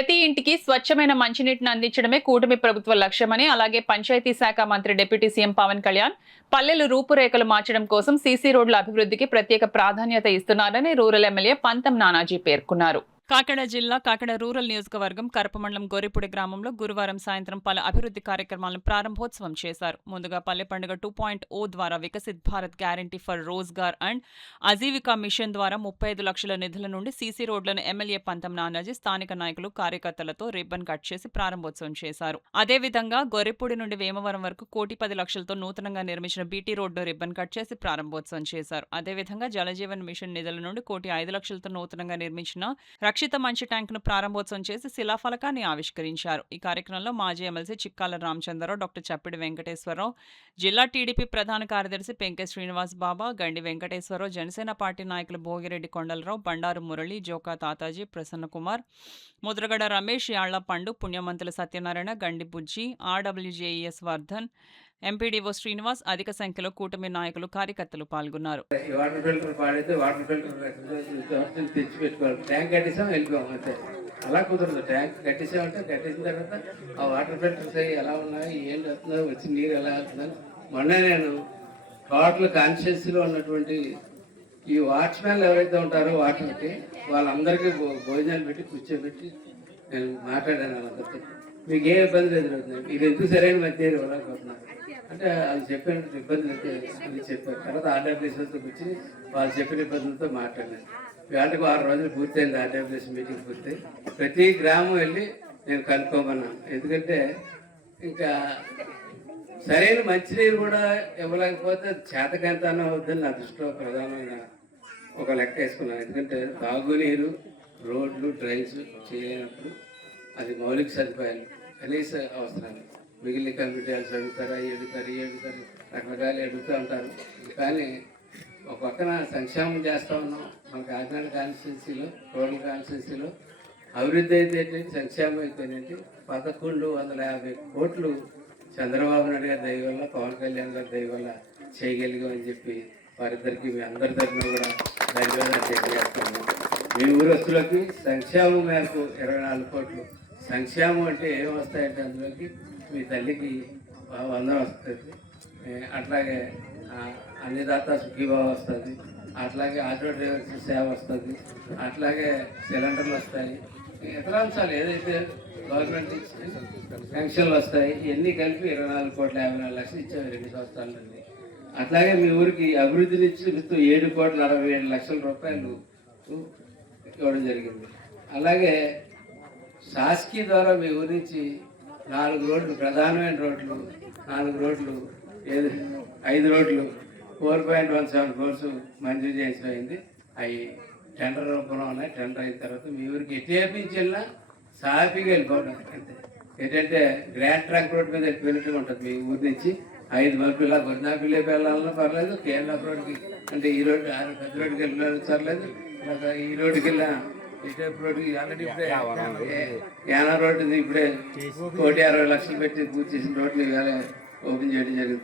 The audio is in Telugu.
ప్రతి ఇంటికి స్వచ్ఛమైన మంచినీటిని అందించడమే కూటమి ప్రభుత్వ లక్ష్యమని, అలాగే పంచాయతీ శాఖ మంత్రి డిప్యూటీ సీఎం పవన్ కళ్యాణ్ పల్లెలు రూపురేఖలు మార్చడం కోసం సీసీ రోడ్ల అభివృద్ధికి ప్రత్యేక ప్రాధాన్యత ఇస్తున్నారని రూరల్ ఎమ్మెల్యే పంతం నానాజీ పేర్కొన్నారు. కాకినాడ జిల్లా కాకినాడ రూరల్ నియోజకవర్గం కరపమండలం గోరిపూడి గ్రామంలో గురువారం సాయంత్రం పలు అభివృద్ధి కార్యక్రమాలను ప్రారంభోత్సవం చేశారు. ముందుగా పల్లె పండుగ 2.0 ద్వారా Viksit Bharat guarantee for Rozgar and Ajeevika mission ద్వారా 35 లక్షల నిధుల నుండి సీసీ రోడ్లను ఎమ్మెల్యే పంతం నానాజీ స్థానిక నాయకులు కార్యకర్తలతో రిబ్బన్ కట్ చేసి ప్రారంభోత్సవం చేశారు. అదేవిధంగా గోరిపూడి నుండి వేమవరం వరకు 1,10,00,000తో నూతనంగా నిర్మించిన బీటీ రోడ్డు రిబ్బన్ కట్ చేసి ప్రారంభోత్సవం చేశారు. అదేవిధంగా జలజీవన్ మిషన్ నిధుల నుండి 1,05,00,000తో నూతనంగా నిర్మించిన రక్షిత మంచి ట్యాంకును ప్రారంభోత్సవం చేసి శిలాఫలకాన్ని ఆవిష్కరించారు. ఈ కార్యక్రమంలో మాజీ ఎమ్మెల్సీ చిక్కాల రామచంద్రరావు, డాక్టర్ చప్పిడి వెంకటేశ్వరరావు, జిల్లా టీడీపీ ప్రధాన కార్యదర్శి పెంకె శ్రీనివాస్ బాబా, గండి వెంకటేశ్వరరావు, జనసేన పార్టీ నాయకులు భోగిరెడ్డి కొండలరావు, బండారు మురళి, జోకా తాతాజీ, ప్రసన్నకుమార్, ముద్రగడ రమేష్, యాళ్ల పండు, పుణ్యమంతుల సత్యనారాయణ, గండి బుజ్జి, ఆర్డబ్ల్యూజేఈఎస్ వర్ధన్, ఎంపీడీఓ శ్రీనివాస్, అధిక సంఖ్యలో కూటమి నాయకులు కార్యకర్తలు పాల్గొన్నారు. వాటర్ ఫిల్టర్ పాడైతే వాటర్ ఫిల్టర్ తెచ్చిపెట్టుకోవాలి. ట్యాంక్ కట్టేసాం వెళ్ళిపోయాం అంతే. అలా కుదరదు. ట్యాంక్ కట్టేసామంటే కట్టేసిన తర్వాత ఆ వాటర్ ఫిల్టర్స్ ఎలా ఉన్నాయి, ఏం వస్తుందో, వచ్చి నీరు ఎలా వస్తుందని మొన్న నేను టోటల్ కాన్షియస్లో ఉన్నటువంటి ఈ వాచ్మ్యాన్లు ఎవరైతే ఉంటారో వాటర్కి వాళ్ళందరికీ భోజనాలు పెట్టి కూర్చోబెట్టి నేను మాట్లాడాను. వాళ్ళందరితో మీకు ఏ ఇబ్బంది ఎదురవుతుంది, మీరు ఎందుకు సరైన మధ్య ఇవ్వలేకపోతున్నారు అంటే వాళ్ళు చెప్పిన ఇబ్బందులు అయితే అని చెప్పారు. తర్వాత ఆర్డబ్ల్యూఎస్తో వచ్చి వాళ్ళు చెప్పిన ఇబ్బందులతో మాట్లాడినాను. వేటకు 6 రోజులు పూర్తయింది ఆర్డబ్ల్యూఎస్ మీటింగ్ పూర్తి. ప్రతి గ్రామం వెళ్ళి నేను కనుక్కోమన్నాను. ఎందుకంటే ఇంకా సరైన మంచినీరు కూడా ఇవ్వలేకపోతే చేతకంతానం అవుతుందని నా దృష్టిలో ప్రధానమైన ఒక లెక్క వేసుకున్నాను. ఎందుకంటే తాగునీరు, రోడ్లు, డ్రైన్స్ చేయనప్పుడు అది మౌలిక సదుపాయాలు, కనీస అవసరాలు. మిగిలిన కంప్యూటర్స్ అడుగుతారు, అవి అడుగుతారు, రకరకాలు అడుగుతూ ఉంటారు. కానీ ఒక పక్కన సంక్షేమం చేస్తూ ఉన్నాం. మన కాకినాడ కాన్స్టిట్యున్సీలో, రూరల్ కాన్స్టిట్యున్సీలో అభివృద్ధి అయితే ఏంటంటే, సంక్షేమం అయితేనేంటి 1,150 కోట్లు చంద్రబాబు నాయుడు గారి దయ వల్ల, పవన్ కళ్యాణ్ గారి దయ వల్ల చేయగలిగామని చెప్పి వారిద్దరికి మీ అందరి తరఫున కూడా ధన్యవాదాలు తెలియజేస్తున్నాను. మీ ఊరస్తులకి సంక్షేమం మేరకు 24 కోట్లు. సంక్షేమం అంటే ఏం వస్తాయంటే అందులోకి మీ తల్లికి 100 వస్తుంది, అట్లాగే అన్నదాత సుఖీభావ వస్తుంది, అట్లాగే ఆటో డ్రైవర్స్ సేవ వస్తుంది, అట్లాగే సిలిండర్లు వస్తాయి, ఇతర అంశాలు ఏదైతే గవర్నమెంట్ పెన్షన్లు వస్తాయి, ఇవన్నీ కలిపి 24,54,00,000 ఇచ్చాము 2 సంవత్సరాల నుండి. అట్లాగే మీ ఊరికి అభివృద్ధిని చూపిస్తూ 7,67,00,000 రూపాయలు ఇవ్వడం జరిగింది. అలాగే శాసకీ ద్వారా మీ ఊరి నుంచి 4 రోడ్లు, ప్రధానమైన రోడ్లు 4 రోడ్లు, 5 రోడ్లు 4.17 కోర్సు మంజూరు చేయించబడింది. అవి టెండర్ రూపంలో ఉన్నాయి. టెండర్ అయిన తర్వాత మీ ఊరికి ఎటు వెళ్ళినా సాఫీగా వెళ్ళిపోవడం. అంతే. ఏంటంటే గ్రాండ్ ట్రాక్ రోడ్ మీద వెళ్ళినట్టుగా ఉంటుంది. మీ ఊరి నుంచి 5 మలుపులా గొర్నాపిల్లి వెళ్ళాలన్నా పర్లేదు, కేరళ రోడ్కి అంటే ఈ రోడ్డు పెద్ద రోడ్డుకి వెళ్ళాలి పర్లేదు, ఈ రోడ్డుకి వెళ్ళినా రోడ్డుకి ఆల్రెడీ ఇప్పుడే యానా రోడ్డు ఇప్పుడే 1,60,00,000 పెట్టి పూర్తి చేసిన రోడ్లు ఓపెన్ చేయడం జరిగింది.